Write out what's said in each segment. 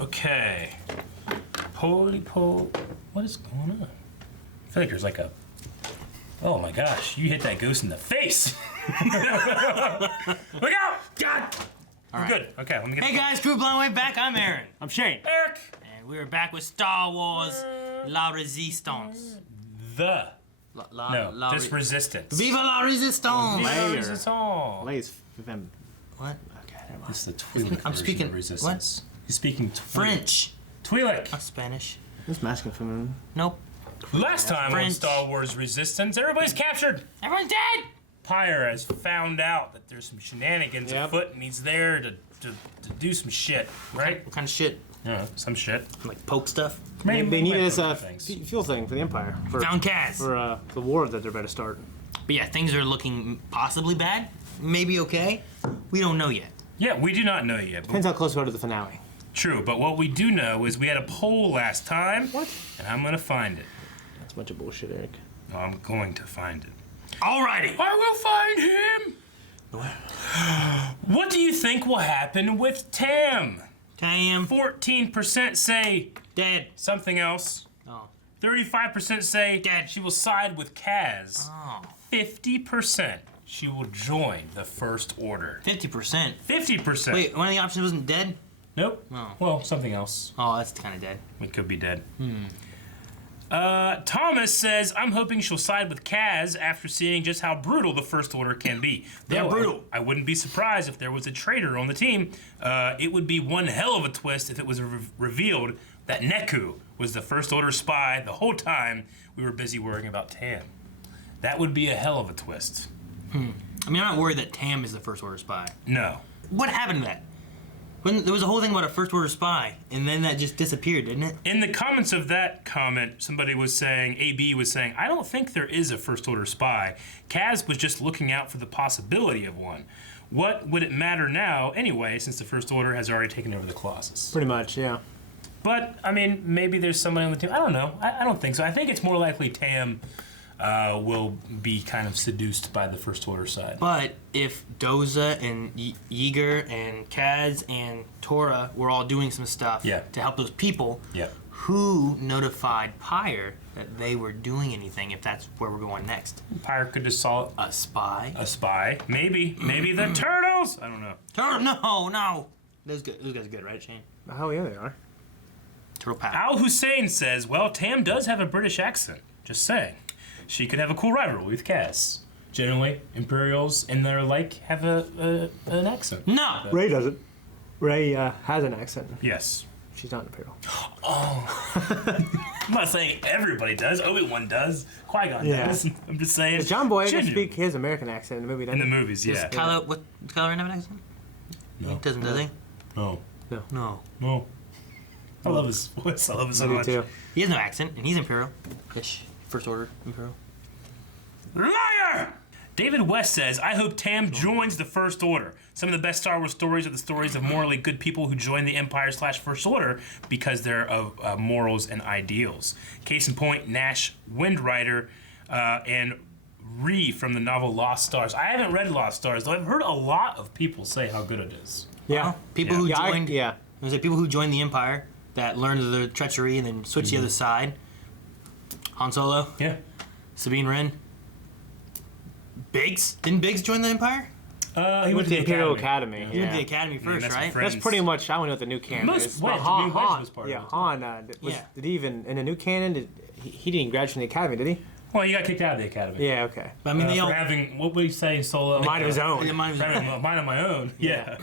Okay. What is going on? I feel like there's like a... Oh my gosh, you hit that ghost in the face! Look out! God! We're good. Okay, let me get... Hey guys, Crew Blind Way back. I'm Aaron. I'm Shane. Eric! And we're back with Star Wars La Resistance. Just Resistance. Viva la Resistance! Resistance. Lays. What? Okay, never mind. This is the Twi'lek I'm version speaking- of Resistance. He's speaking Twi'lek. French. Twi'lek. Not Spanish. This masculine feminine. Nope. Last time on French. Star Wars Resistance, everybody's captured. Everyone's dead! Pyre has found out that there's some shenanigans afoot, and he's there to do some shit, right? What kind of shit? Yeah, some shit. Like poke stuff? They need this things. fuel thing for the Empire. For, Found Kaz. for the war that they're about to start. But yeah, things are looking possibly bad. Maybe okay. We don't know yet. Yeah, we do not know yet. But Depends how close we are to the finale. true, but what we do know is we had a poll last time. What? And I'm gonna find it. That's a bunch of bullshit, Eric. Well, I'm going to find it. Alrighty. I will find him! What do you think will happen with Tam? Tam. 14% say Dead. something else. Oh. 35% say Dead. she will side with Kaz. Oh. 50% she will join the First Order. 50%. 50%. Wait, one of the options wasn't dead? Nope. Oh. Well, something else. Oh, that's kind of dead. We could be dead. Thomas says, I'm hoping she'll side with Kaz after seeing just how brutal the First Order can be. They're Though brutal. I wouldn't be surprised if there was a traitor on the team. It would be one hell of a twist if it was revealed that Neku was the First Order spy the whole time we were busy worrying about Tam. That would be a hell of a twist. I mean, I'm not worried that Tam is the First Order spy. No. What happened to that? When there was a whole thing about a First Order spy, and then that just disappeared, didn't it? In the comments of that comment, somebody was saying, AB was saying, I don't think there is a First Order spy. Kaz was just looking out for the possibility of one. What would it matter now, anyway, since the First Order has already taken over the Colossus? Pretty much, yeah. But, I mean, maybe there's somebody on the team. I don't know. I don't think so. I think it's more likely Tam will be kind of seduced by the First Order side. But if Doza and Yeager and Kaz and Tora were all doing some stuff to help those people, who notified Pyre that they were doing anything, if that's where we're going next? Pyre could just saw A spy? a spy. Maybe the Turtles. I don't know. No. Those guys are good, right, Shane? Oh, yeah, they are. Turtle Power. Al Hussein says, well, Tam does have a British accent. Just saying. She could have a cool rivalry with Cass. Generally, Imperials and their like have an accent. No! Ray doesn't. Ray has an accent. Yes. She's not Imperial. I'm not saying everybody does. Obi-Wan does. Qui-Gon does. I'm just saying. John Boyega genuine. speak his American accent in the movie, In the movies, yeah. Kylo, what? Does Kylo Ren have an accent? No. He doesn't, does he? No. No. No. I love his voice. I love it so I do much. too. He has no accent, and he's Imperial. Ish. First Order Imperial. Liar! David West says, I hope Tam joins the First Order. Some of the best Star Wars stories are the stories of morally good people who join the Empire/First Order because they're of morals and ideals. Case in point, Nash Windrider and Ree from the novel Lost Stars. I haven't read Lost Stars, though I've heard a lot of people say how good it is. Yeah. People who joined. Yeah. It was like people who joined the Empire that learned of the treachery and then switched the other side. Han Solo. Yeah. Sabine Wren. Biggs? Didn't Biggs join the Empire? He went to the Imperial Academy. He went to the Academy first, that's right? my friend. That's pretty much, I don't know what the new canon Most- is. wait, But the Han, new Wedge was part of it. Han, Yeah. did he even, in the new canon, he didn't graduate from the Academy, did he? Well, he got kicked out of the Academy. Yeah, okay. But I mean, they all. For having, what would he say, Solo? Mind of his own. Yeah, mine was- Having a mind of my own. Yeah.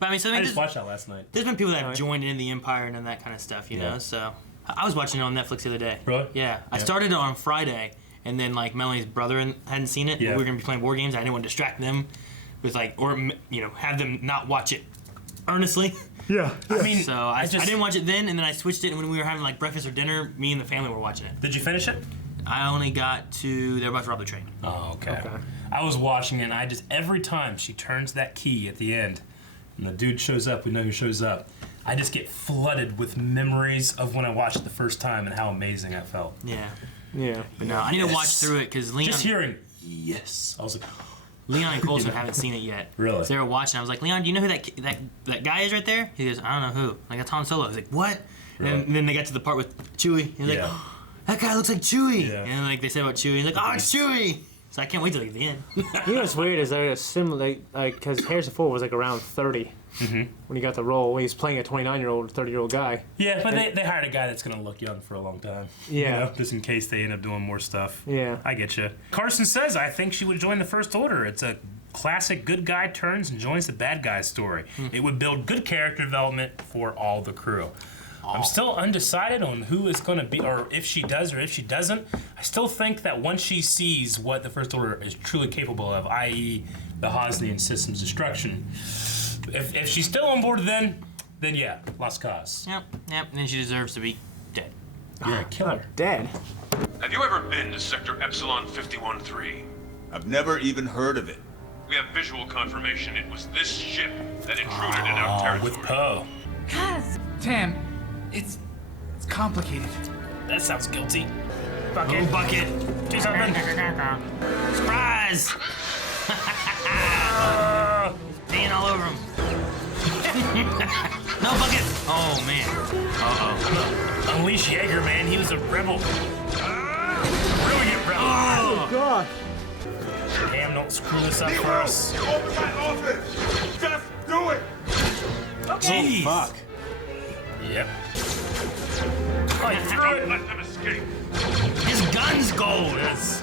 But I mean, so I there's, just watched that last night. there's been people that have Alright. joined in the Empire and done that kind of stuff, you Yeah. know? So I was watching it on Netflix the other day. Really? Yeah. I Yeah. started it on Friday, and then like Melanie's brother hadn't seen it. Yeah. We were gonna be playing war games. I didn't want to distract them with like, or you know, have them not watch it earnestly. Yeah. I mean, So I just- didn't watch it then, and then I switched it. And when we were having like breakfast or dinner, me and the family were watching it. Did you finish it? I only got to they're about to rob the train. Oh, okay. Okay. I was watching it, and I just, every time she turns that key at the end, and the dude shows up, we know who shows up, I just get flooded with memories of when I watched it the first time and how amazing that felt. Yeah. Yeah. But no, I need to watch through it because Leon. Just hearing, yes. I was like, Leon and Kosterman haven't seen it yet. Really? So they were watching. I was like, Leon, do you know who that guy is right there? He goes, I don't know who. Like, that's Han Solo. I was like, what? Really? And then they got to the part with Chewie. He's like, oh, that guy looks like Chewie. Yeah. And like they said about Chewie, he's like, oh, it's Chewie. So I can't wait till like the end. You know what's weird is they're similar, like, because Harrison Ford was like around 30 when he got the role. When he's playing a 29-year-old, 30-year-old guy. Yeah, but they hired a guy that's gonna look young for a long time. Yeah, you know, just in case they end up doing more stuff. Yeah, I get you. Carson says, I think she would join the First Order. It's a classic good guy turns and joins the bad guy story. It would build good character development for all the crew. I'm still undecided on who is going to be, or if she does or if she doesn't. I still think that once she sees what the First Order is truly capable of, i.e. the Hosnian system's destruction, if she's still on board then yeah, lost cause. Yep, and then she deserves to be dead. You're a killer. Dead? Have you ever been to Sector Epsilon 51-3? I've never even heard of it. We have visual confirmation it was this ship that intruded in our territory. With Poe. Kaz! Tam, it's complicated. That sounds guilty. Bucket. Bucket. Do something. Surprise! Paint all over him. No, Bucket! Oh, man. Uh-oh. Unleash Jaeger, man. He was a rebel. Brilliant rebel. Oh, God. Damn, don't screw this up for us. Open my office! Just do it! Okay. Oh, fuck. Yep. Oh, you threw it. Let them escape. His gun's gold! Yes.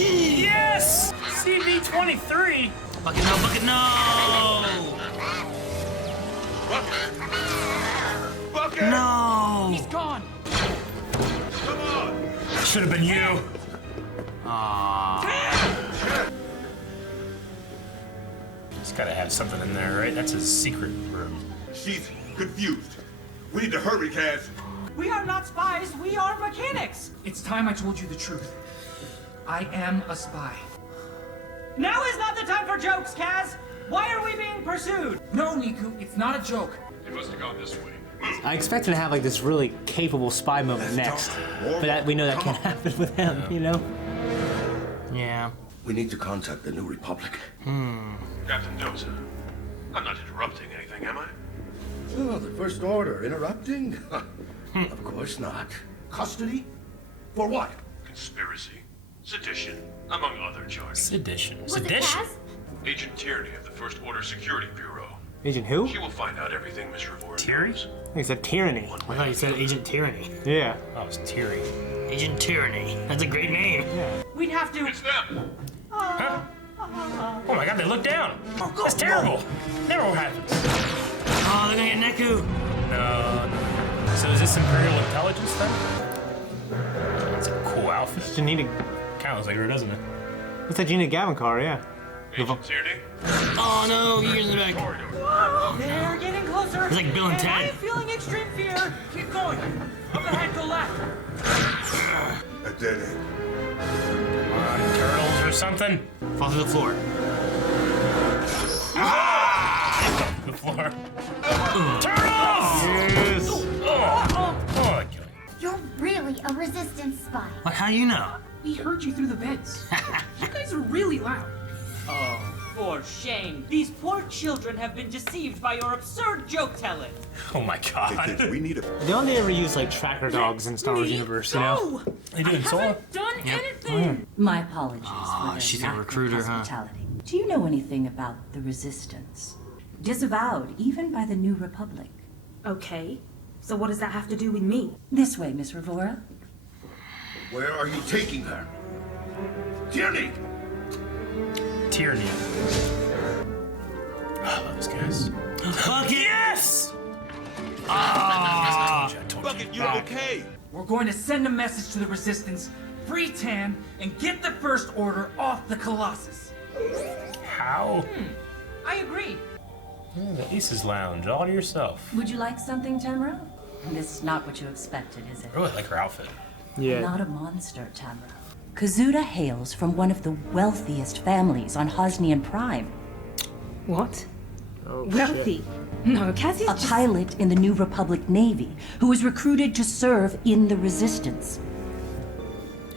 Yes! CV-23. Bucket, no, Bucket, no! Bucket! No! He's gone! Come on! Should have been you. He's gotta have something in there, right? That's his secret room. She's confused. We need to hurry, Kaz. We are not spies, we are mechanics! It's time I told you the truth. I am a spy. Now is not the time for jokes, Kaz! Why are we being pursued? No, Niku, it's not a joke. It must have gone this way. I expected to have like this really capable spy moment next, but we know that can't happen with him, you know? Yeah. We need to contact the New Republic. Captain Doza, I'm not interrupting anything, am I? Oh, the First Order interrupting? Of course not. Custody? For what? Conspiracy, sedition, among other charges. Sedition. Was it Sedition? Kaz? Agent Tierney of the First Order Security Bureau. Agent who? She will find out everything Miss Revora Tierney? knows. He said tyranny. I thought you said Agent Tyranny. Yeah. Oh, it's Tyranny. Agent Tyranny. That's a great name. We'd have to... It's them! Huh? Oh my god, they look down. That's terrible. Never what happens. Oh, they're gonna get Neku. No. So is this Imperial Intelligence then? It's a cool outfit. Janina. Kind of looks like her, doesn't it? What's that Gina Gavin car? Yeah. Agent Tierney? Oh no, you're in the back. Whoa, they're getting closer! It's like Bill and Ted. I'm feeling extreme fear! Keep going! Up ahead, go left! A dead end. Turtles or something? Fall through the floor. The floor. Turtles! Yes. Oh, that killed me. You're really a resistance spy. What? How do you know? We heard you through the vents. You guys are really loud. Oh, for shame. These poor children have been deceived by your absurd joke-telling. Oh my Hey, god. kids, we need a... They only ever use like tracker dogs in Star Wars universe, you know? They do in Solo? Done anything! My apologies for the she's a lack of recruiter, huh? hospitality. Do you know anything about the Resistance? Disavowed even by the New Republic. Okay, so what does that have to do with me? This way, Miss Revora. Where are you taking her? Tierney! Tyranny. Oh, those guys. Bucket! Yes! Bucket, you're okay. We're going to send a message to the Resistance, free Tam, and get the First Order off the Colossus. How? I agree. The Aces Lounge, all to yourself. Would you like something, Tamara? This is not what you expected, is it? I really like her outfit. Yeah. Not a monster, Tamara. Kazuda hails from one of the wealthiest families on Hosnian Prime. What? Oh, Wealthy? No, Cassie's A just... pilot in the New Republic Navy who was recruited to serve in the Resistance.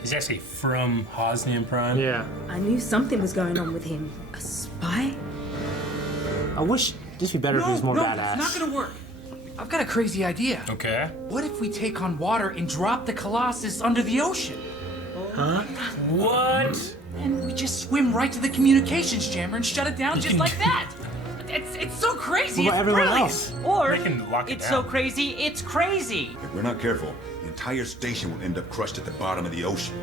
He's actually from Hosnian Prime. Yeah. I knew something was going on with him. A spy? I wish this would be better if he was more badass. It's not gonna work. I've got a crazy idea. Okay. What if we take on water and drop the Colossus under the ocean? Huh? What? And we just swim right to the communications jammer and shut it down just like that. It's so crazy. What about it's everyone brilliant. else? Or They can lock it it's down. so crazy, it's crazy. If we're not careful, the entire station will end up crushed at the bottom of the ocean.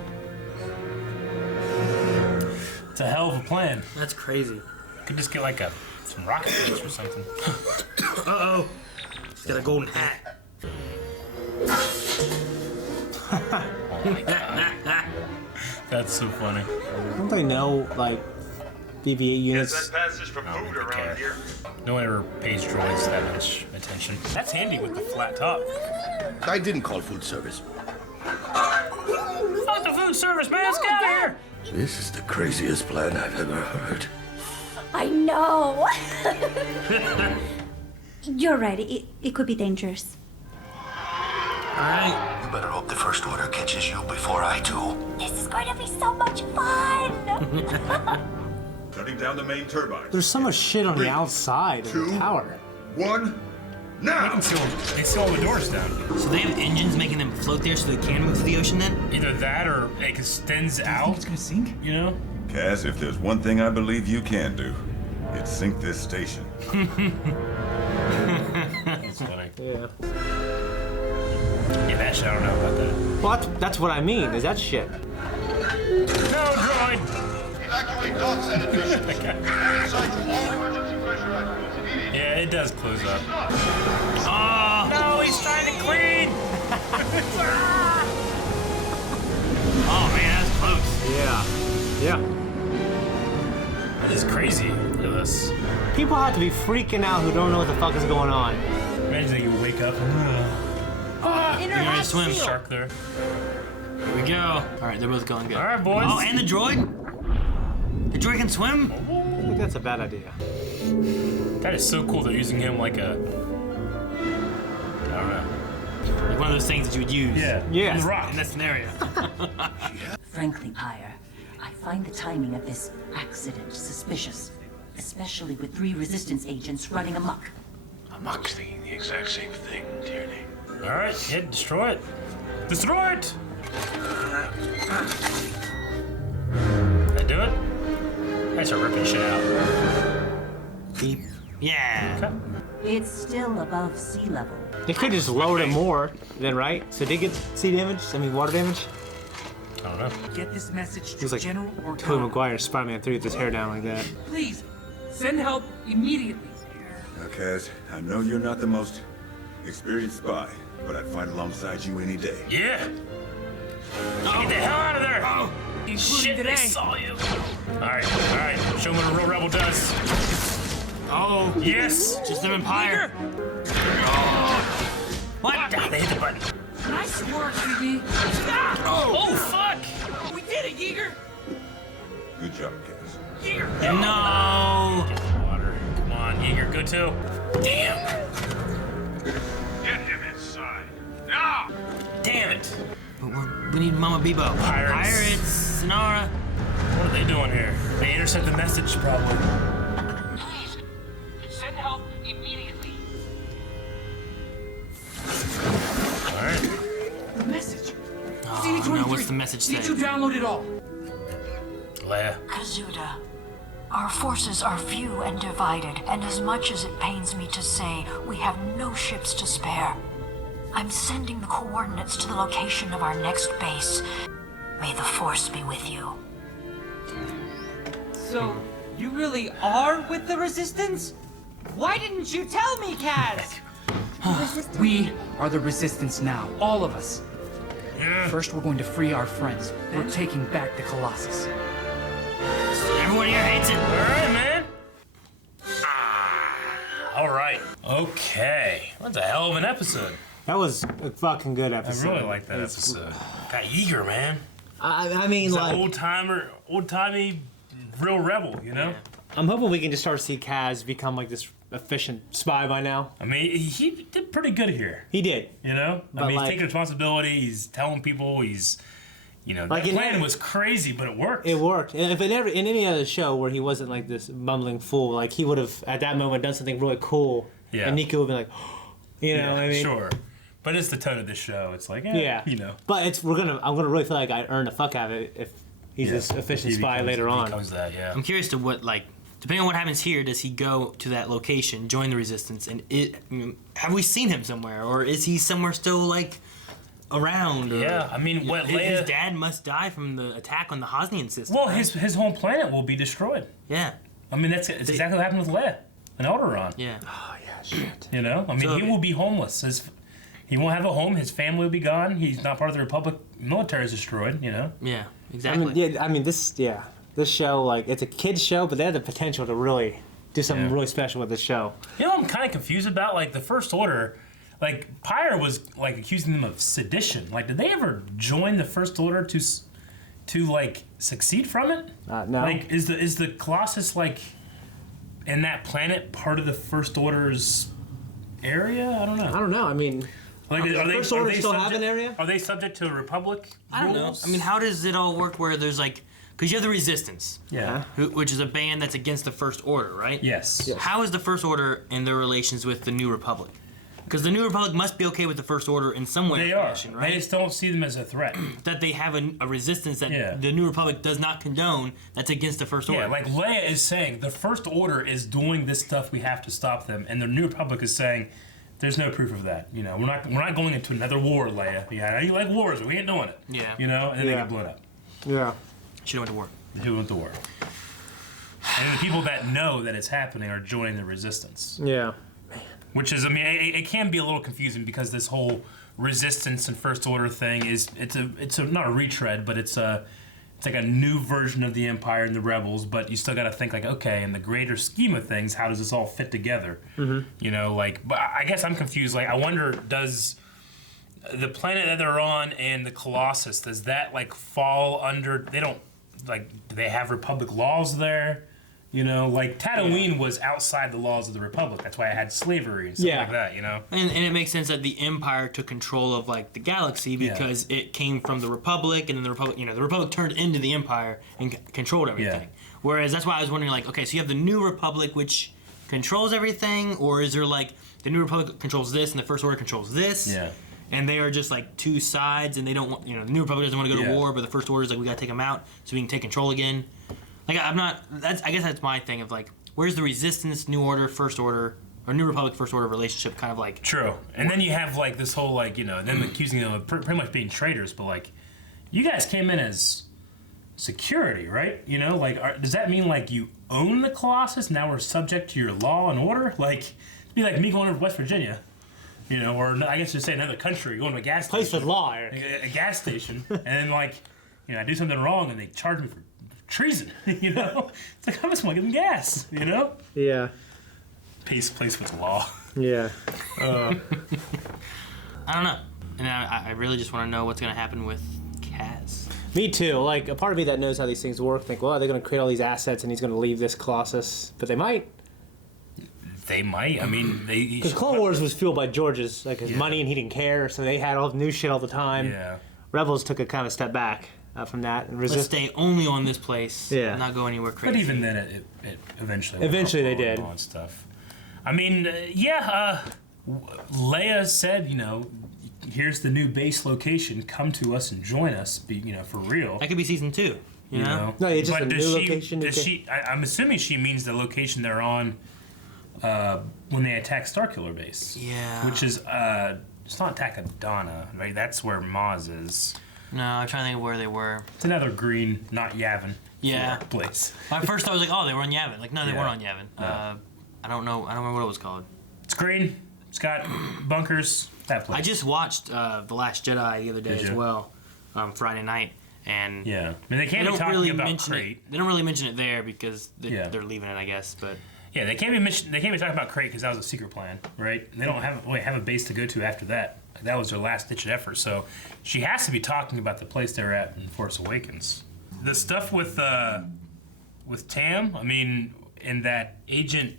It's a hell of a plan. That's crazy. Could just get like some rocket ships or something. Uh-oh. He's got a golden hat. Oh my god. That's so funny. Don't they know, like, BB-8 units? Passage for food around here. No one ever pays droids that much attention. That's handy with the flat top. I didn't call food service. Fuck the food service, man! Let's get out of here! This is the craziest plan I've ever heard. I know. You're right. It could be dangerous. Alright. You better hope the First Order catches you before I do. This is going to be so much fun. Shutting down the main turbines. There's so much shit on the outside of the tower. 1, now! They seal all the doors down. So they have engines making them float there so they can move through the ocean then? Either that or it extends Do you out. think it's gonna sink? You know? Kaz, if there's one thing I believe you can do, it's sink this station. That's funny. Yeah. Yeah, that shit, I don't know about that. Well, that's what I mean, is that shit. No, droid! Evacuate docks and Yeah, it does close up. Oh, no, he's trying to clean! Oh man, that's close. Yeah. Yeah. That is crazy. Look at this. People have to be freaking out who don't know what the fuck is going on. Imagine that you wake up. You're gonna swim. Shark there. Here we go. Alright, they're both going good. Alright, boys. Oh, and the droid? The droid can swim? I think that's a bad idea. That is so cool. They're using him like a. I don't know. Like one of those things that you would use. Yeah. Yeah. The rock. In that scenario. Frankly, Pyre, I find the timing of this accident suspicious, especially with 3 resistance agents running amok. I'm thinking the exact same thing, Tierney. Alright, hit, destroy it. Destroy it! Did I do it? I start ripping shit out. Deep. Yeah. Okay. It's still above sea level. They could just lower it more, then, right? So they get sea damage? I mean, water damage? I don't know. Get this message to He's like General Tobey Organa. Maguire, Spider-Man 3 with his hair down like that. Please, send help immediately. Now, Kaz, I know you're not the most experienced spy, but I'd fight alongside you any day. Yeah! Get the hell out of there! Oh, Shit, today. they saw you! Alright, show them what a real rebel does. Oh. Yes! Just them Empire. What? Ah, they hit the button. Nice work, BB. Oh, fuck! We did it, Yeager. Good job, Kaz. Yeager. No. Get the water. Come on, Yeager, go too. Damn! Get him inside. Now! Damn it! But we need Mama Bebo. Pirates. Sonara. What are they doing here? They intercept the message, probably. Please, send help immediately. Alright. The message. Oh, CD23. no, what's the message say? Need to download it all. Leia. Kazuda, our forces are few and divided, and as much as it pains me to say, we have no ships to spare. I'm sending the coordinates to the location of our next base. May the Force be with you. So, you really are with the Resistance? Why didn't you tell me, Kaz? We are the Resistance now, all of us. Yeah. First, we're going to free our friends. We're taking back the Colossus. Everyone here hates it. Alright, man. Alright. Okay. That's a hell of an episode. That was a fucking good episode. I really like that episode. Got eager, man. I mean, He's like, an old-timey, real rebel, you know? I'm hoping we can just start to see Kaz become like this efficient spy by now. I mean, he did pretty good here. He did. You know? But I mean, like- he's taking responsibility, he's telling people, he's You know, Like that plan was crazy, but it worked. It worked. And if in any other show where he wasn't like this bumbling fool, like he would have at that moment done something really cool. Yeah. And Nico would be like, you know what I mean? Sure. But it's the tone of this show. It's like, you know. But I'm gonna really feel like I earned the fuck out of it if he's this efficient spy later on. I'm curious to what, like, depending on what happens here, does he go to that location, join the resistance, and have we seen him somewhere, or is he somewhere still like around? Or, yeah, I mean, what Leia... his dad must die from the attack on the Hosnian system. Well, right? his whole planet will be destroyed. Yeah. I mean, it's exactly what happened with Leia and Alderaan. Yeah. Oh yeah, shit. You know, I mean, he will be homeless. He won't have a home. His family will be gone. He's not part of the Republic. Military is destroyed. You know. Yeah. Exactly. I mean, this show, like, it's a kids show, but they have the potential to really do something really special with this show. You know what I'm kind of confused about? Like, the First Order, like, Pyre was, like, accusing them of sedition. Like, did they ever join the First Order to like, succeed from it? No. Like, is the Colossus, like, in that planet part of the First Order's area? I don't know. I mean... Like, First Order still have an area? Are they subject to Republic I don't know. rules? I mean, how does it all work where there's, like... Because you have the Resistance. Yeah. Which is a band that's against the First Order, right? Yes. How is the First Order in their relations with the New Republic? Because the New Republic must be okay with the First Order in some way They or are. fashion, right? They just don't see them as a threat. That they have a resistance that the New Republic does not condone that's against the First Order. Yeah, like Leia is saying, the First Order is doing this stuff, we have to stop them. And the New Republic is saying, there's no proof of that. You know, we're not going into another war, Leia. Yeah, you like wars, but we ain't doing it. Yeah. You know, and then they get blown up. Yeah. Should have went to war. Who went to war? And the people that know that it's happening are joining the resistance. Yeah. Which is, I mean, it can be a little confusing because this whole resistance and First Order thing is it's not a retread, but it's like a new version of the Empire and the Rebels. But you still got to think like, okay, in the greater scheme of things, how does this all fit together? Mm-hmm. You know, like, but I guess I'm confused. Like, I wonder, does the planet that they're on and the Colossus, does that like fall under? They don't like. Do they have Republic laws there? You know, like Tatooine was outside the laws of the Republic. That's why I had slavery and stuff like that. You know, and it makes sense that the Empire took control of like the galaxy because it came from the Republic, and then the Republic, the Republic turned into the Empire and controlled everything. Yeah. Whereas that's why I was wondering, like, okay, so you have the New Republic, which controls everything, or is there like the New Republic controls this and the First Order controls this? Yeah. And they are just like two sides, and they don't want, the New Republic doesn't want to go to war, but the First Order is like, we gotta take them out so we can take control again. Like, I'm not. I guess that's my thing of like, where's the Resistance, New Order, First Order, or New Republic, First Order relationship kind of like. True, and then you have like this whole like them accusing them of pretty much being traitors, but like, you guys came in as security, right? You know, like, does that mean like you own the Colossus? Now we're subject to your law and order? Like, it'd be like me going over to West Virginia. You know, or I guess just say another country, going to a gas station. Place with law, Eric. A gas station, and then like, I do something wrong and they charge me for treason. You know, it's like I just want to give them gas. You know. Yeah. Place with law. Yeah. I don't know, and I really just want to know what's gonna happen with Kaz. Me too. Like, a part of me that knows how these things work think, well, are they going to create all these assets and he's going to leave this Colossus? But they might. They might. I mean, because Clone Wars was fueled by George's his money, and he didn't care, so they had all new shit all the time. Yeah. Rebels took a kind of step back from that and Let's stay only on this place. Yeah. Not go anywhere crazy. But even then, it eventually. Eventually, they did. And stuff. I mean, Leia said, here's the new base location. Come to us and join us. For real. That could be season 2. You know? No, it's just a new location. I'm assuming she means the location they're on. When they attack Starkiller Base. Yeah. Which is, it's not Takodana, right? That's where Maz is. No, I'm trying to think of where they were. It's another green, not Yavin. Yeah. Place. At first I was like, oh, they were on Yavin. Like, no, they weren't on Yavin. No. I don't know. I don't remember what it was called. It's green. It's got bunkers. That place. I just watched The Last Jedi the other day as well, Friday night. And yeah. I mean, they can't be talking about Crate. They don't really mention it there because they're leaving it, I guess, but... Yeah, they can't be talking about Crate because that was a secret plan, right? And they don't have a base to go to after that. Like, that was their last ditch effort. So she has to be talking about the place they're at in Force Awakens. The stuff with Tam, I mean, in that Agent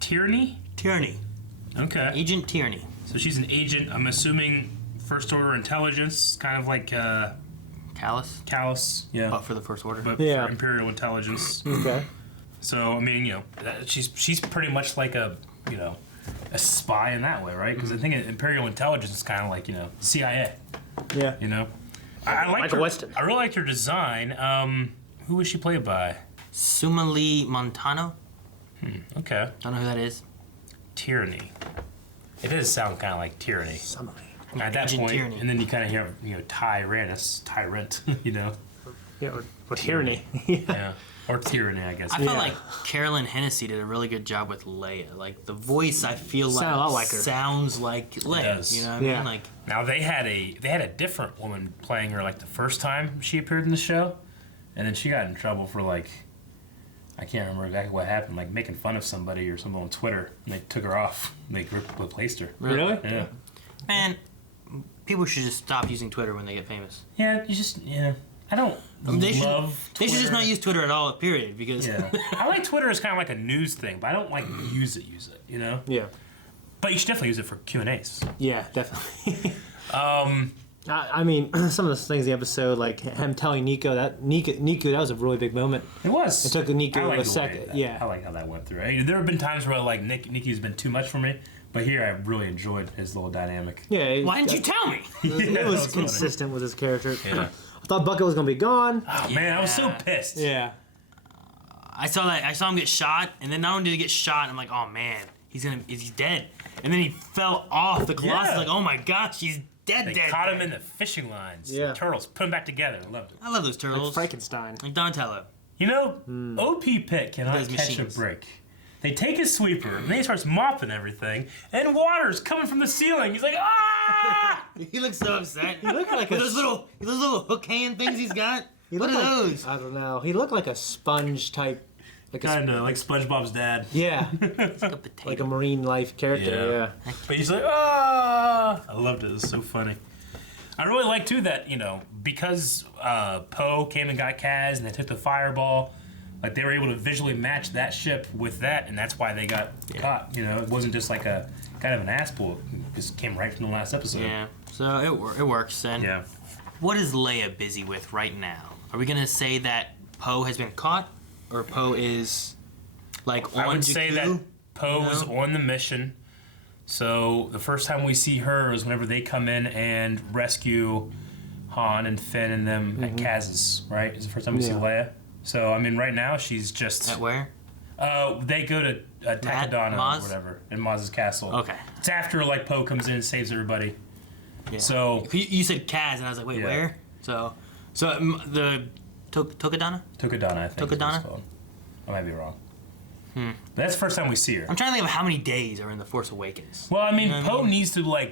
Tierney. Okay. Agent Tierney. So she's an agent. I'm assuming First Order intelligence, kind of like Callus, yeah. But for the First Order. But Yeah. for Imperial Intelligence. Okay. So, I mean, she's pretty much like a spy in that way, right? Because I think Imperial Intelligence is kind of like, CIA. Yeah. I liked her. Weston. I really liked her design. Who was she played by? Sumali Montano. Okay. Don't know who that is. Tyranny. It does sound kind of like tyranny. At that Agent point, Tyranny. and then you kind of hear, tyrant, Yeah, or tyranny. Yeah. Or tyranny, I guess. I felt like Carolyn Hennessy did a really good job with Leia. Like the voice, I feel like Sound a lot like her. sounds like Leia. does. You know what I mean? Like now they had a different woman playing her like the first time she appeared in the show, and then she got in trouble for like, I can't remember exactly what happened, like making fun of somebody or something on Twitter, and they took her off. And they replaced her. Really? Yeah. Man, people should just stop using Twitter when they get famous. Yeah, I don't They should Twitter. just not use Twitter at all, period, because... Yeah. I like Twitter as kind of like a news thing, but I don't like use it, Yeah. But you should definitely use it for Q&As. Yeah, definitely. I mean, some of the things in the episode, like him telling Nico, that was a really big moment. It was. It took Nico I like a second. Yeah. I like how that went through. I mean, there have been times where like Nikki's been too much for me, but here I really enjoyed his little dynamic. Yeah. Why didn't you tell me? It was consistent with his character. Yeah. I thought Bucket was gonna be gone. Oh man, I was so pissed. Yeah. I saw him get shot, and then not only did he get shot, I'm like, oh man, he's dead. And then he fell off the Colossus, like, oh my gosh, he's dead. They caught him in the fishing lines. Yeah. The turtles, put them back together. I loved it. I love those turtles. Like Frankenstein. Like Donatello. OP Pit cannot Those catch machines. a break. They take his sweeper, and then he starts mopping everything, and water's coming from the ceiling. He's like, ah! He looks so upset. He looked like With those little hook hand things he's got. What are those? I don't know. He looked like a sponge type. Kind of like SpongeBob's dad. Yeah. It's like a potato. Like a marine life character. Yeah. But he's like, ah! I loved it. It was so funny. I really like too that because Poe came and got Kaz, and they took the fireball. Like they were able to visually match that ship with that, and that's why they got caught. It wasn't just like a kind of an ass pull. It just came right from the last episode. Yeah. So it works then. Yeah. What is Leia busy with right now? Are we gonna say that Poe has been caught, or Poe is like on I would Jakku? say that Poe is on the mission. So the first time we see her is whenever they come in and rescue Han and Finn and them at Kaz's, right? Is the first time we see Leia. So I mean, right now she's just at where? They go to Takodana or whatever in Maz's castle. Okay. It's after like Poe comes in and saves everybody. Yeah. So you said Kaz, and I was like, wait, where? So the Takodana? Takodana, I think. Takodana? Is what it's called. I might be wrong. But that's the first time we see her. I'm trying to think of how many days are in The Force Awakens. Well, I mean, Poe needs to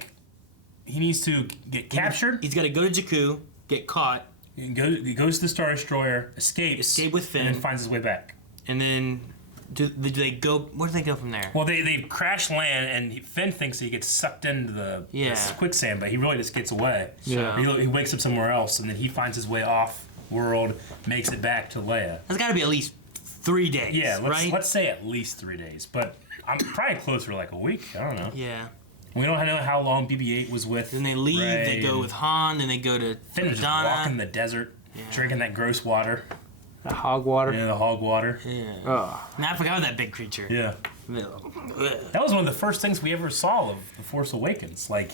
he needs to get captured. He's got to go to Jakku, get caught. He goes to the Star Destroyer, escape with Finn, and then finds his way back. And then do they go? Where do they go from there? Well, they crash land, and Finn thinks he gets sucked into this quicksand, but he really just gets away. Yeah. He wakes up somewhere else, and then he finds his way off world, makes it back to Leia. That's got to be at least 3 days. Yeah, right? Let's say at least 3 days, but I'm probably closer to like a week. I don't know. Yeah. We don't know how long BB-8 was with. Then they leave. Rey, they go with Han. Then they go to Finn was just walking in the desert, drinking that gross water. The hog water. Yeah, the hog water. Yeah. Oh. Now I forgot about that big creature. Yeah. That was one of the first things we ever saw of The Force Awakens. Like,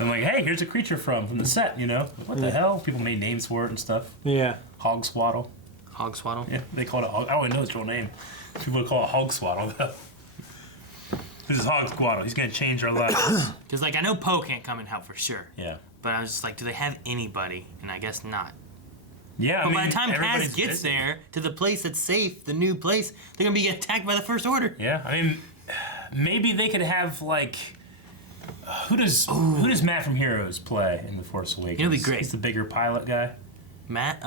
I'm like, hey, here's a creature from the set, What the hell? People made names for it and stuff. Yeah. Hog Swaddle. Hog Swaddle? Yeah, they call it hog. I don't even know its real name. People call it Hog Swaddle, though. This is Hog Swaddle. He's going to change our lives. Because, I know Poe can't come and help for sure. Yeah. But I was just like, do they have anybody? And I guess not. Yeah, but by the time Kaz gets there to the place that's safe, the new place, they're gonna be attacked by the First Order. Yeah, I mean, maybe they could have who does Matt from Heroes play in The Force Awakens? It'll be great. He's the bigger pilot guy. Matt,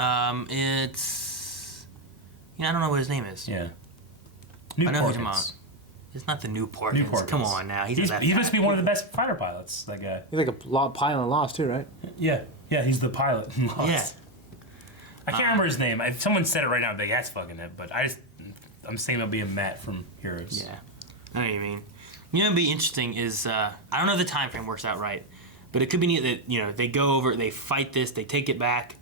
it's I don't know what his name is. Yeah, I know who you're about. It's not the Newportans. Come on now, he must be one of the best fighter pilots. That guy. He's like a pilot in Lost too, right? Yeah, he's the pilot in Lost. Yeah. I can't remember his name. If someone said it right now, I'd be like, that's fucking it. But I'm saying it'll be a Matt from Heroes. Yeah, I know what you mean. What'd be interesting is I don't know if the time frame works out right, but it could be neat that they go over, they fight this, they take it back,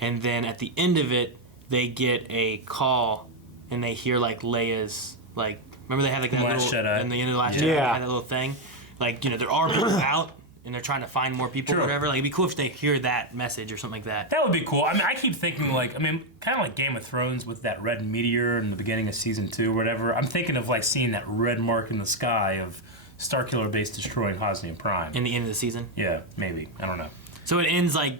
and then at the end of it, they get a call, and they hear like Leia's like. Remember they had like that Last little Jedi. in the end of the Last Jedi. They had that little thing, like there are people out. And they're trying to find more people or whatever. Like, it'd be cool if they hear that message or something like that. That would be cool. I mean, I keep thinking, like, kind of like Game of Thrones with that red meteor in the beginning of season 2 or whatever. I'm thinking of, like, seeing that red mark in the sky of Starkiller Base destroying Hosnian Prime. In the end of the season? Yeah, maybe. I don't know. So it ends, like,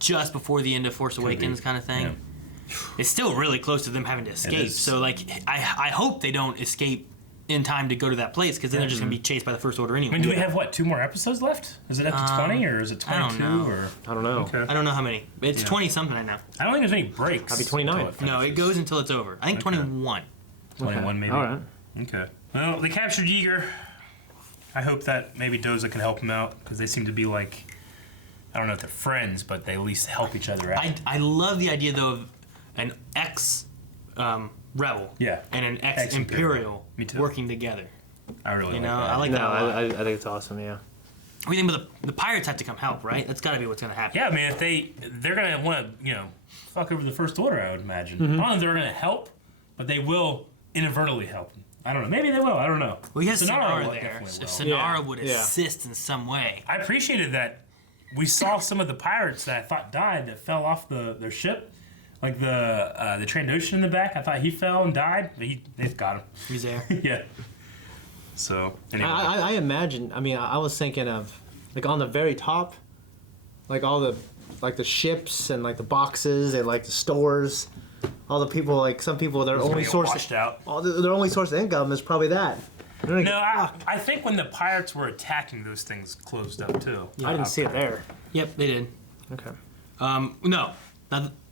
just before the end of Force Awakens kind of thing? Yeah. It's still really close to them having to escape. So, like, I hope they don't escape in time to go to that place, because then they're just going to be chased by the First Order anyway. I mean, do we have, 2 more episodes left? Is it up to 20, or is it 22? I don't know. Or? I don't know. Okay. I don't know how many. It's 20-something, I know. I don't think there's any breaks. That'd be 29. No, it goes until it's over. I think 21. 21, maybe. All right. Okay. Well, they captured Yeager. I hope that maybe Doza can help him out, because they seem to be, like, I don't know if they're friends, but they at least help each other out. I love the idea, though, of an ex-rebel and an ex-Imperial working together. I really like that. I like that a lot. I think it's awesome, yeah. We think the pirates have to come help, right? That's got to be what's going to happen. Yeah, I mean, if they're going to want to, fuck over the First Order, I would imagine. I don't know if they're going to help, but they will inadvertently help them. I don't know. Maybe they will. I don't know. Well, he has Sonara there. If Sonara would assist in some way. I appreciated that we saw some of the pirates that I thought died that fell off their ship. Like the Trandoshan in the back. I thought he fell and died. But they've got him. He's there. Yeah. So, anyway. I imagine, I was thinking of, like, on the very top, like, all the, like, the ships and, like, the boxes and, like, the stores. All the people, like, some people, their only source their only source of income is probably that. No, I think when the pirates were attacking, those things closed up, too. Yeah, I didn't see it there. Yep, they did. Okay. No.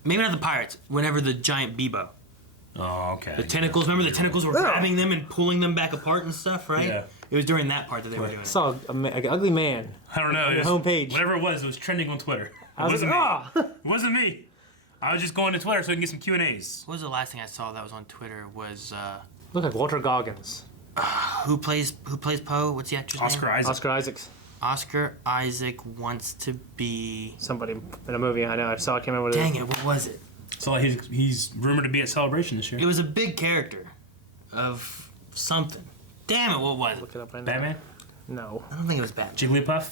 Maybe not the pirates. Whenever the giant Bebo. Oh, okay. The tentacles, remember the tentacles were grabbing them and pulling them back apart and stuff, right? Yeah. It was during that part that they were doing it. I saw an ugly man. I don't know. On the homepage. Whatever it was trending on Twitter. It wasn't me. I was just going to Twitter so I can get some Q&As. What was the last thing I saw that was on Twitter was... Look like Walter Goggins. Who plays Poe? What's the actor's Oscar name? Isaac. Oscar Isaacs. Oscar Isaac wants to be... Somebody in a movie, I know. I saw it, I can't remember what Dang it, what was it? So he's rumored to be at Celebration this year. It was a big character of something. Damn it, what was it? Look it up right now. Batman? No. I don't think it was Batman. Jigglypuff?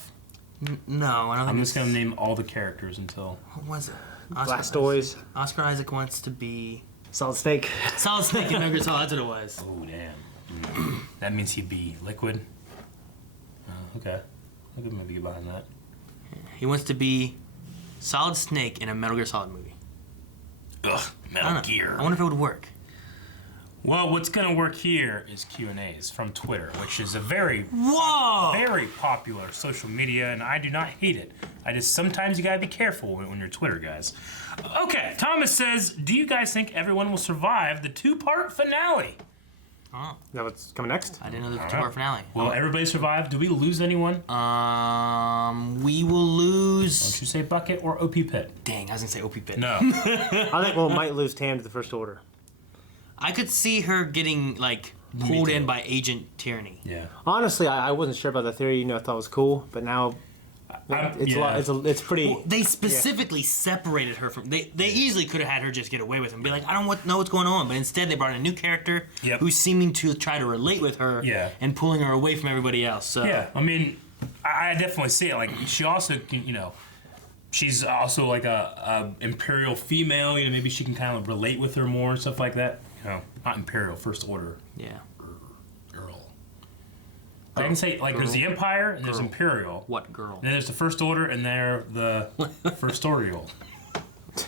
No, I don't think I'm just going to name all the characters until... What was it? Blastoise. Oscar Isaac wants to be... Solid Snake. Solid Snake in Metal Gear Solid, that's what it was. Oh, damn. That means he'd be Liquid. Okay. I could maybe get behind that. He wants to be Solid Snake in a Metal Gear Solid movie. Ugh, Metal Gear. I wonder if it would work. Well, what's going to work here is Q&As from Twitter, which is a very popular social media, and I do not hate it. Sometimes you got to be careful when you're Twitter, guys. Okay, Thomas says, do you guys think everyone will survive the 2-part finale? Oh. Is that what's coming next? I didn't know there was a 2-part finale. Will everybody survive? Do we lose anyone? We will lose... Don't you say Bucket or OP Pit? Dang, I was going to say OP Pit. No. I think we might lose Tam to the First Order. I could see her getting, like, pulled in by Agent Tyranny. Yeah. Honestly, I wasn't sure about the theory. I thought it was cool, but now it's pretty. Well, they specifically separated her from. They easily could have had her just get away with it and be like, I don't know what's going on, but instead they brought in a new character who's seeming to try to relate with her and pulling her away from everybody else. So. Yeah, I mean, I definitely see it. Like, she also can, she's also like a Imperial female. Maybe she can kind of relate with her more and stuff like that. Not Imperial, First Order. Yeah. Girl. I can say, like, there's the Empire and there's Imperial. What girl? And then there's the First Order and they're the First Oriole.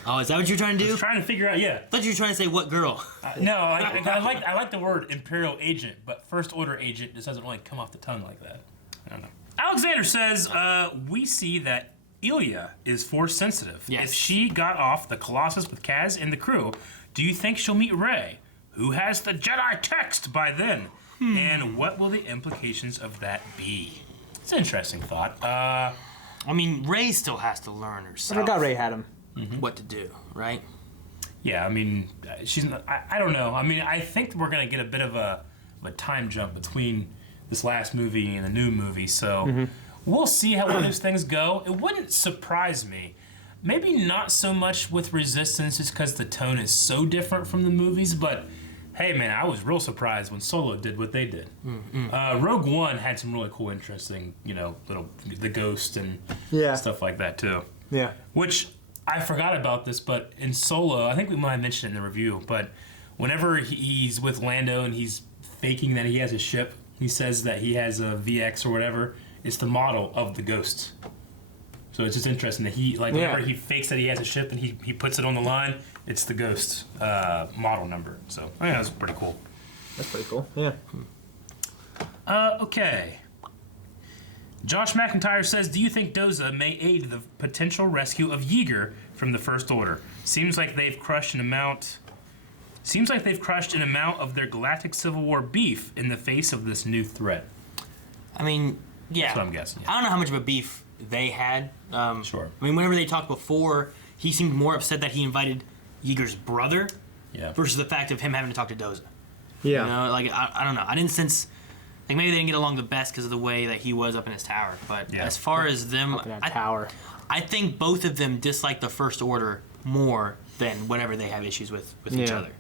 Oh, is that what you're trying to do? I was trying to figure out, I thought you were trying to say what girl. No, I like the word Imperial Agent, but First Order Agent just doesn't really come off the tongue like that. I don't know. Alexander says, we see that Ilya is Force sensitive. Yes. If she got off the Colossus with Kaz and the crew, do you think she'll meet Rey, who has the Jedi text by then? And what will the implications of that be? It's an interesting thought. I mean, Rey still has to learn herself. I forgot Rey had him. What to do, right? Yeah, I mean, she's not, I don't know. I mean, I think we're going to get a bit of a time jump between this last movie and the new movie, so we'll see how those things go. It wouldn't surprise me. Maybe not so much with Resistance, just because the tone is so different from the movies, but hey, man, I was real surprised when Solo did what they did. Rogue One had some really cool, interesting, the ghost and stuff like that, too. Yeah. Which, I forgot about this, but in Solo, I think we might have mentioned it in the review, but whenever he's with Lando and he's faking that he has a ship, he says that he has a VX or whatever, it's the model of the ghost. So it's just interesting that whenever he fakes that he has a ship and he puts it on the line, it's the ghost model number. So I think that's pretty cool. That's pretty cool. Yeah. Okay. Josh McIntyre says, do you think Doza may aid the potential rescue of Yeager from the First Order? Seems like they've crushed an amount of their Galactic Civil War beef in the face of this new threat. I mean, yeah. That's what I'm guessing. Yeah. I don't know how much of a beef they had. Sure. I mean, whenever they talked before, he seemed more upset that he invited Yeager's brother versus the fact of him having to talk to Doza. Yeah. You know, like, I don't know. I didn't sense... Like, maybe they didn't get along the best because of the way that he was up in his tower. But as far as them... Up in that tower. I think both of them dislike the First Order more than whenever they have issues with each other.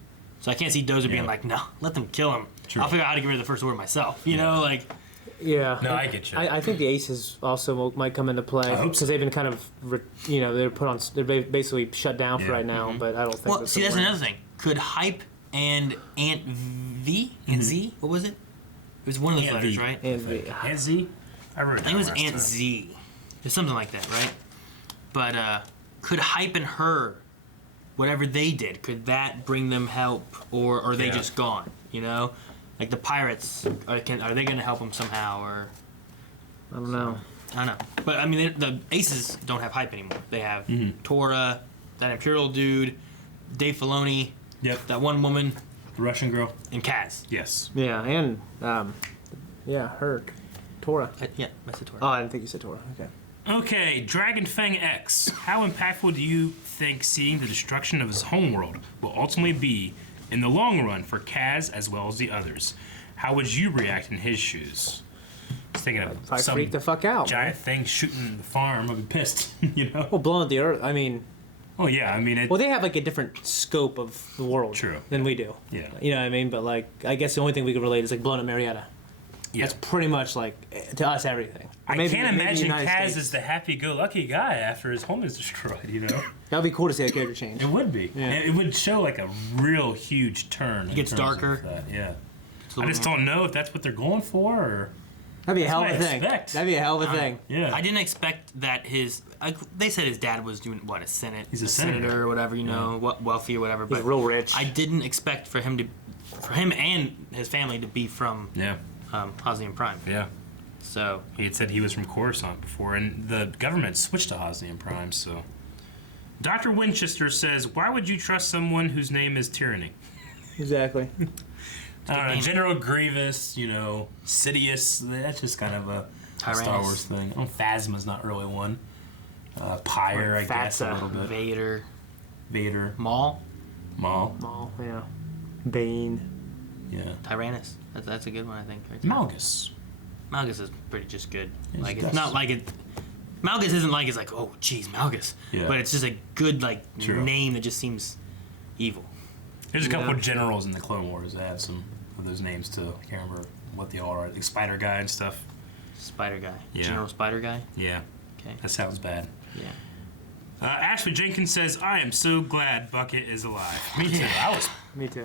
So I can't see Doza being like, no, let them kill him. True. I'll figure out how to get rid of the First Order myself. You know, like... Yeah. No, I get you. I think the Aces also might come into play because they've been kind of, they're basically shut down for right now. But I don't think. Well, see, that's another thing. Could Hype and Aunt V, Aunt Z, what was it? It was one of those letters, right? Aunt V. Aunt Z. I think it was Aunt Z. It's something like that, right? But could Hype and her, whatever they did, could that bring them help, or are they just gone? You know. Like the pirates, are they going to help them somehow, or I don't know. I don't know, but I mean the Aces don't have Hype anymore. They have Tora, that Imperial dude, Dave Filoni, that one woman, the Russian girl, and Kaz. Yes. Yeah, and her, Tora. I said Tora. Oh, I didn't think you said Tora. Okay. Okay, Dragon Fang X. How impactful do you think seeing the destruction of his homeworld will ultimately be in the long run for Kaz as well as the others? How would you react in his shoes? I was thinking of I'd some freak the fuck out, giant thing shooting the farm. I'd be pissed, you know? Well, blowing up the earth, I mean... Oh, yeah, I mean... Well, they have, like, a different scope of the world than we do. Yeah. You know what I mean? But, like, I guess the only thing we could relate is, like, blowing up Marietta. Yeah. That's pretty much, like, to us, everything. I can't imagine Kaz is the happy-go-lucky guy after his home is destroyed, you know? That would be cool to see a character change. It would be. Yeah. It would show, like, a real huge turn. It gets darker. Yeah. I just don't know if that's what they're going for, or... That'd be a hell of a thing. That'd be a hell of a thing. Yeah. I didn't expect that they said his dad was doing, a Senate? He's a senator or whatever, you know, wealthy or whatever. He's real rich. I didn't expect for him and his family to be from Hosnian Prime. Yeah. So he had said he was from Coruscant before, and the government switched to Hosnian Prime. So, Dr. Winchester says, "Why would you trust someone whose name is Tyranny?" Exactly. General Grievous, Sidious. That's just kind of a Star Wars thing. Phasma's not really one. Pyre, I guess, a little bit. Vader. Maul, yeah. Bane. Yeah. Tyrannus. That's a good one, I think. Right? Malgus. Malgus is pretty just good. It's not like it. Malgus isn't like it's like, oh, geez, Malgus. Yeah. But it's just a good name that just seems evil. There's a couple of generals in the Clone Wars that have some of those names too. I can't remember what they all are. Like Spider Guy and stuff. Spider Guy. Yeah. General Spider Guy? Yeah. Okay. That sounds bad. Yeah. Ashley Jenkins says, I am so glad Bucket is alive. Me too. I was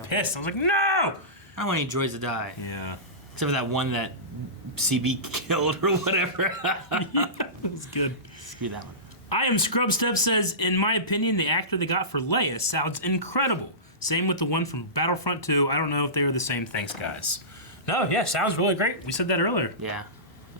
pissed. I was like, no! I don't want any droids to die. Yeah. Except for that one that CB killed or whatever. That was good. Screw that one. I am Scrubstep says, in my opinion, the actor they got for Leia sounds incredible. Same with the one from Battlefront 2. I don't know if they were the same. Thanks, guys. No, yeah, sounds really great. We said that earlier. Yeah.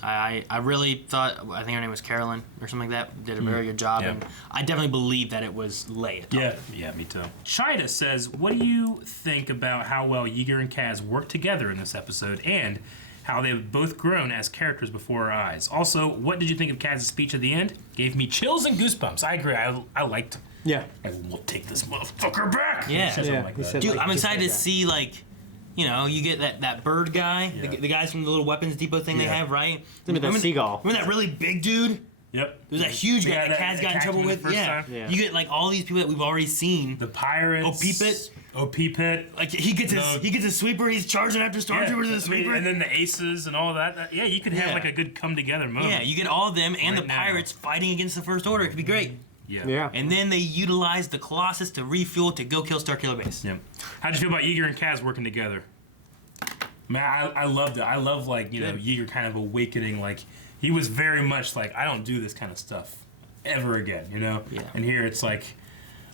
I really thought, I think her name was Carolyn or something like that, did a very good job. Yeah. And I definitely believe that it was Leia. Yeah, me too. Shida says, what do you think about how well Yeager and Kaz worked together in this episode and how they've both grown as characters before our eyes? Also, what did you think of Kaz's speech at the end? Gave me chills and goosebumps. I agree. I liked it. Yeah. We'll take this motherfucker back. Yeah. Like that. Dude, I'm excited to see, you get that bird guy, the guys from the little weapons depot thing they have, right? Remember that seagull. Remember that really big dude? Yep. There's that huge guy that Kaz got in trouble with. Yeah. You get like all these people that we've already seen. The pirates. OP Pit. Like he gets his sweeper. He's charging after Stormtroopers with a sweeper. And then the aces and all that. Yeah, you could have like a good come together moment. Yeah, you get all of them and the pirates fighting against the First Order. It could be great. Yeah. And then they utilize the Colossus to refuel to go kill Starkiller Base. Yeah. How'd you feel about Yeager and Kaz working together? Man, I loved it. I love like Yeager kind of awakening. Like he was very much like, I don't do this kind of stuff ever again. Yeah. And here it's like,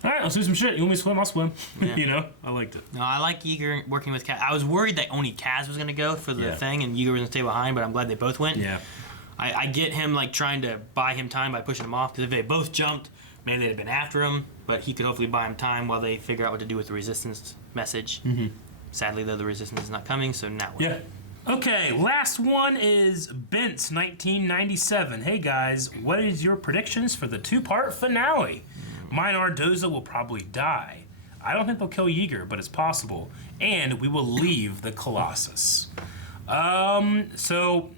all right, let's do some shit. You want me to swim? I'll swim. Yeah. I liked it. No, I like Yeager working with Kaz. I was worried that only Kaz was gonna go for the thing and Yeager was gonna stay behind, but I'm glad they both went. Yeah. I get him like trying to buy him time by pushing him off, because if they both jumped, maybe they'd have been after him, but he could hopefully buy him time while they figure out what to do with the Resistance message. Sadly, though, the Resistance is not coming, so now what? Yeah. Okay, last one is Bent's 1997. Hey guys, what is your predictions for the 2-part finale? Mine are Doza will probably die. I don't think they'll kill Yeager, but it's possible. And we will leave the Colossus. So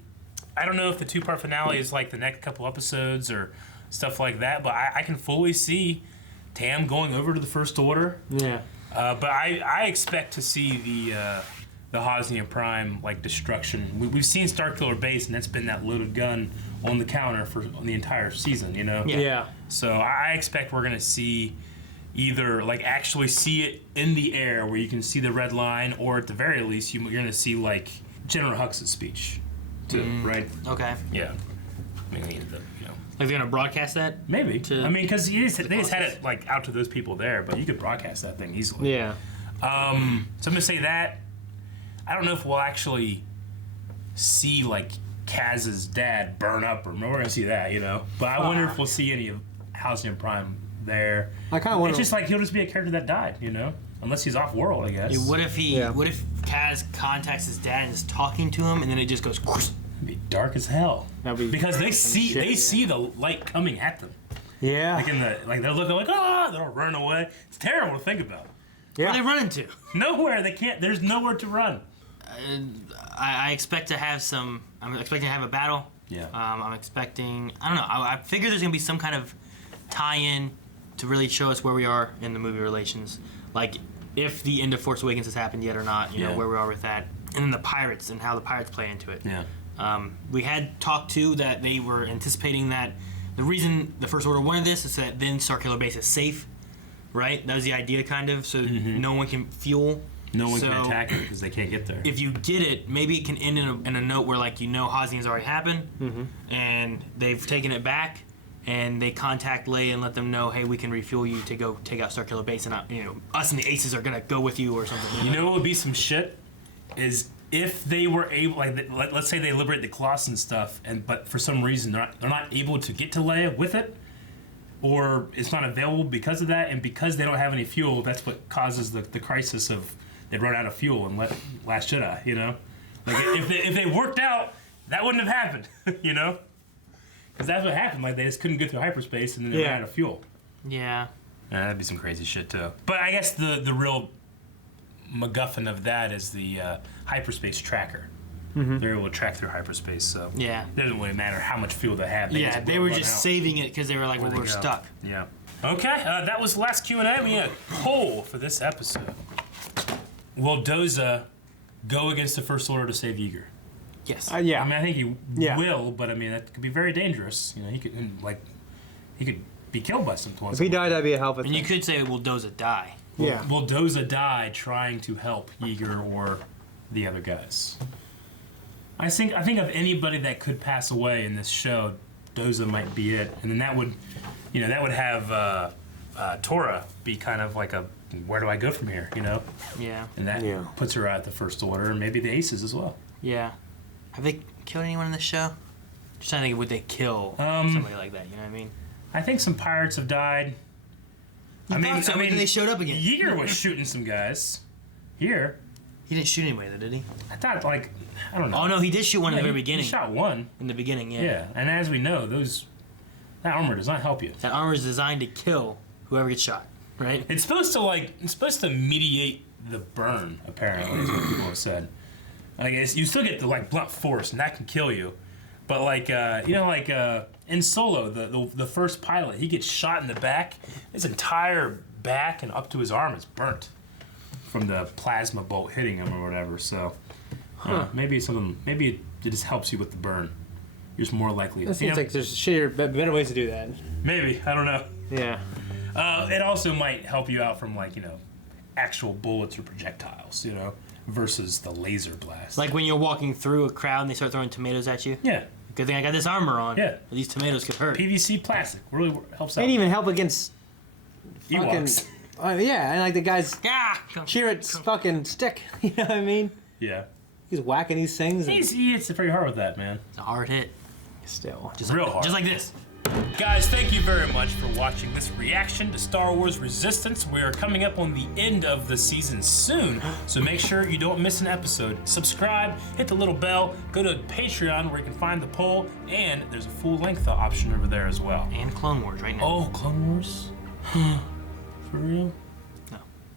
I don't know if the 2-part finale is like the next couple episodes or stuff like that, but I can fully see Tam going over to the First Order. Yeah. But I expect to see the Hosnian Prime like destruction. We've seen Starkiller Base, and that's been that loaded gun on the counter for the entire season. Yeah. So I expect we're gonna see either like actually see it in the air where you can see the red line, or at the very least you're gonna see like General Hux's speech, too, right? Okay. Yeah. I mean, Like they're gonna broadcast that? Maybe. I mean, because they just had it like out to those people there, but you could broadcast that thing easily. Yeah. So I'm gonna say that. I don't know if we'll actually see like Kaz's dad burn up, or we're gonna see that, But I wonder if we'll see any of Halcyon Prime there. I kind of wonder. It's just like he'll just be a character that died, unless he's off world, I guess. What if What if Kaz contacts his dad and is talking to him, and then it just goes? It'd be dark as hell. Because they see the light coming at them. Yeah. Like they're looking like, they'll run away. It's terrible to think about. Yeah. Where are they running to? Nowhere. They can't. There's nowhere to run. I expect to have some. I'm expecting to have a battle. Yeah. I'm expecting. I don't know. I figure there's gonna be some kind of tie-in to really show us where we are in the movie relations, like if the end of Force Awakens has happened yet or not. You know where we are with that, and then the pirates and how the pirates play into it. Yeah. We had talked too that they were anticipating that the reason the First Order wanted this is that then Starkiller Base is safe, right? That was the idea, kind of, so no one can fuel. No one can attack it because they can't get there. If you get it, maybe it can end in a note where, like, Hosnian's already happened, and they've taken it back, and they contact Leia and let them know, hey, we can refuel you to go take out Starkiller Base, and us and the Aces are gonna go with you or something. You know what would be some shit is if they were able, like, let's say they liberate the Colossus and stuff, but for some reason they're not able to get to Leia with it, or it's not available because of that, and because they don't have any fuel, that's what causes the crisis of they run out of fuel and let Last Jedi, Like if they worked out, that wouldn't have happened, Because that's what happened. Like they just couldn't get through hyperspace and then they ran out of fuel. Yeah. That'd be some crazy shit too. But I guess the real MacGuffin of that is the hyperspace tracker. They're able to track through hyperspace, so it doesn't really matter how much fuel they have. They were just saving it because they were like, well, we're stuck. Yeah. Okay, that was the last Q&A. We had a poll for this episode. Will Doza go against the First Order to save Yeager? Yes. Yeah. I mean, I think he will, but I mean, that could be very dangerous. He could be killed by some point. If he died, that'd be a hell of a thing. And you could say, will Doza die? Yeah. Will Doza die trying to help Yeager or the other guys? I think of anybody that could pass away in this show, Doza might be it, and then that would have Tora be kind of like a, where do I go from here? Yeah. And that puts her at the First Order, and maybe the Aces as well. Yeah. Have they killed anyone in this show? Just trying to think, would they kill somebody like that? You know what I mean? I think some pirates have died. I mean, they showed up again. Yeager was shooting some guys here. He didn't shoot anybody, though, did he? I thought, I don't know. Oh no, he did shoot one in the very beginning. He shot one in the beginning. Yeah. Yeah, and as we know, that armor does not help you. That armor is designed to kill whoever gets shot, right? It's supposed to mediate the burn. Apparently, is what people have said. I guess you still get the blunt force, and that can kill you. But like in Solo, the first pilot, he gets shot in the back. His entire back and up to his arm is burnt from the plasma bolt hitting him or whatever. So maybe it just helps you with the burn. You're just more likely. It seems like there's better ways to do that. Maybe, I don't know. Yeah. It also might help you out from actual bullets or projectiles, versus the laser blast. Like when you're walking through a crowd and they start throwing tomatoes at you. Yeah. Good thing I got this armor on. Yeah. These tomatoes could hurt. PVC plastic really helps out. It'd even help against fucking. Ewoks. Yeah, and like the guys cheer at fucking stick. You know what I mean? Yeah. He's whacking these things. He hits pretty hard with that, man. It's a hard hit. Still. Just real like, hard. Just like this. Guys, thank you very much for watching this reaction to Star Wars Resistance. We are coming up on the end of the season soon, so make sure you don't miss an episode. Subscribe, hit the little bell, go to Patreon where you can find the poll, and there's a full-length option over there as well. And Clone Wars right now. Oh, Clone Wars? For real?